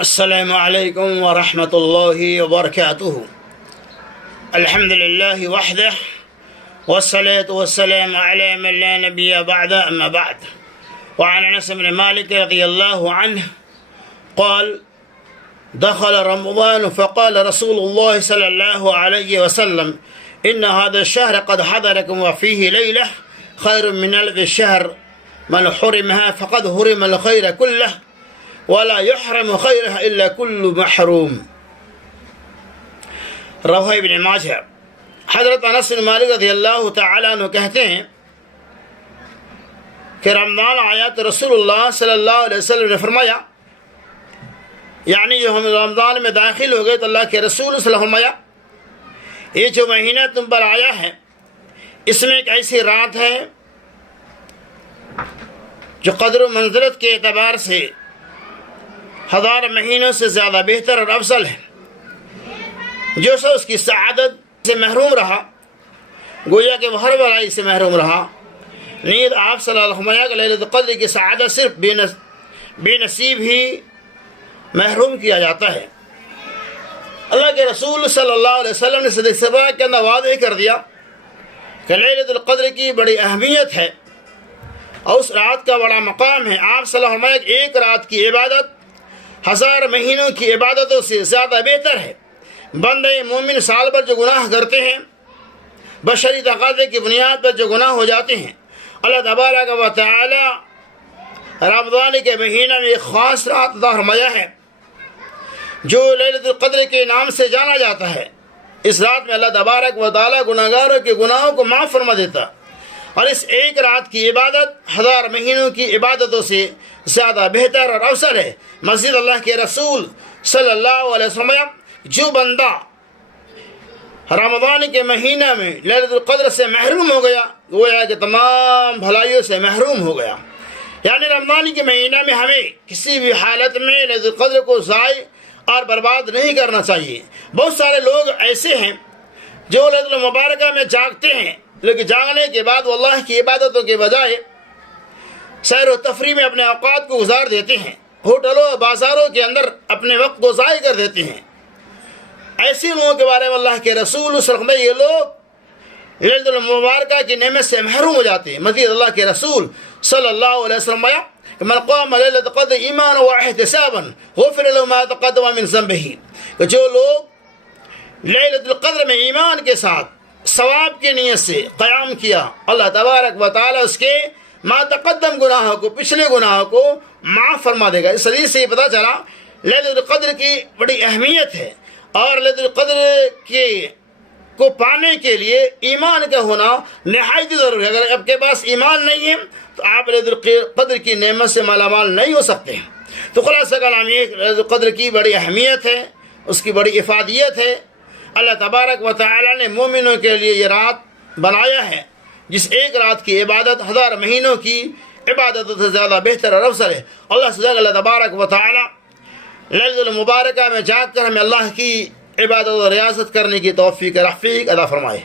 السلام علیکم ورحمۃ اللہ وبرکاتہ۔ الحمد للہ وحدہ والصلاة والسلام علی من لا نبی بعد اما بعد۔ وعن انس بن مالک رضی اللہ عنہ قال دخل رمضان فقال رسول الله صلى الله عليه وسلم إن هذا الشهر قد حضركم وفيه ليلة خير من ألف الشهر من حرمها فقد حرم الخير كله ولا يحرم خيرها إلا كل محروم۔ رواه ابن ماجہ۔ حضرت انس بن مالک رضی اللہ تعالیٰ عنہ کہتے ہیں کہ رمضان آیا تو رسول اللہ صلی اللہ علیہ وسلم نے فرمایا، یعنی جو ہم رمضان میں داخل ہو گئے تو اللہ کے رسول صلی اللہ علیہ وسلم فرمایا یہ جو مہینہ تم پر آیا ہے اس میں ایک ایسی رات ہے جو قدر و منزلت کے اعتبار سے ہزار مہینوں سے زیادہ بہتر اور افضل ہے۔ جو شخص اس کی سعادت سے محروم رہا گویا کہ وہ ہر بھلائی سے محروم رہا۔ نیز آپ صلی اللہ علیہ وسلم کہ لیلۃ القدر کی سعادت صرف بے نصیب ہی محروم کیا جاتا ہے۔ اللہ کے رسول صلی اللہ علیہ وسلم نے صدیق صبا کے اندر واضح کر دیا کہ لیلۃ القدر کی بڑی اہمیت ہے اور اس رات کا بڑا مقام ہے۔ آپ صلی اللہ علیہ وسلم ایک رات کی عبادت ہزار مہینوں کی عبادتوں سے زیادہ بہتر ہے۔ بندہ مومن سال پر جو گناہ کرتے ہیں بشری تقاضے کی بنیاد پر جو گناہ ہو جاتے ہیں، اللہ تبارک و تعالی رمضان کے مہینہ میں ایک خاص رات عطا فرمایا ہے جو لیلۃ القدر کے نام سے جانا جاتا ہے۔ اس رات میں اللہ تبارک و تعالی گناہگاروں کے گناہوں کو معاف فرما دیتا اور اس ایک رات کی عبادت ہزار مہینوں کی عبادتوں سے زیادہ بہتر اور افضل ہے۔ مزید اللہ کے رسول صلی اللہ علیہ وسلم جو بندہ رمضان کے مہینہ میں لیلۃ القدر سے محروم ہو گیا گویا کہ تمام بھلائیوں سے محروم ہو گیا۔ یعنی رمضان کے مہینہ میں ہمیں کسی بھی حالت میں لیلۃ القدر کو ضائع اور برباد نہیں کرنا چاہیے۔ بہت سارے لوگ ایسے ہیں جو لیلۃ المبارکہ میں جاگتے ہیں لیکن جاگنے کے بعد وہ اللہ کی عبادتوں کے بجائے سیر و تفریح میں اپنے اوقات کو گزار دیتے ہیں، ہوٹلوں بازاروں کے اندر اپنے وقت کو ضائع کر دیتے ہیں۔ ایسے لوگوں کے بارے میں اللہ کے رسول صلی اللہ علیہ وسلم یہ لوگ لیلۃ المبارکہ کی نعمت سے محروم ہو جاتے ہیں۔ مزید اللہ کے رسول صلی اللہ علیہ وسلم کہ من قام لیلۃ القدر ایمانا واحتسابا غفر له ما تقدم من ذنبه کہ جو لوگ لیلۃ القدر میں ایمان کے ساتھ ثواب کی نیت سے قیام کیا اللہ تبارک و تعالی اس کے ما تقدم گناہوں کو پچھلے گناہوں کو معاف فرما دے گا۔ اس حدیث سے یہ پتہ چلا لیلۃ القدر کی بڑی اہمیت ہے اور لیلۃ القدر کو پانے کے لیے ایمان کا ہونا نہایت ضروری ہے۔ اگر آپ کے پاس ایمان نہیں ہے تو آپ لیلۃ القدر کی نعمت سے مالا مال نہیں ہو سکتے ہیں۔ تو خلاصہ کلام یہ لیلۃ القدر کی بڑی اہمیت ہے، اس کی بڑی افادیت ہے۔ اللہ تبارک و تعالی نے مومنوں کے لیے یہ رات بنایا ہے جس ایک رات کی عبادت ہزار مہینوں کی عبادتوں سے زیادہ بہتر اور افضل ہے۔ اللہ تبارک و تعالی لیلۃ المبارکہ میں جاگ کر ہمیں اللہ کی عبادت و ریاضت کرنے کی توفیق رفیق عطا فرمائے۔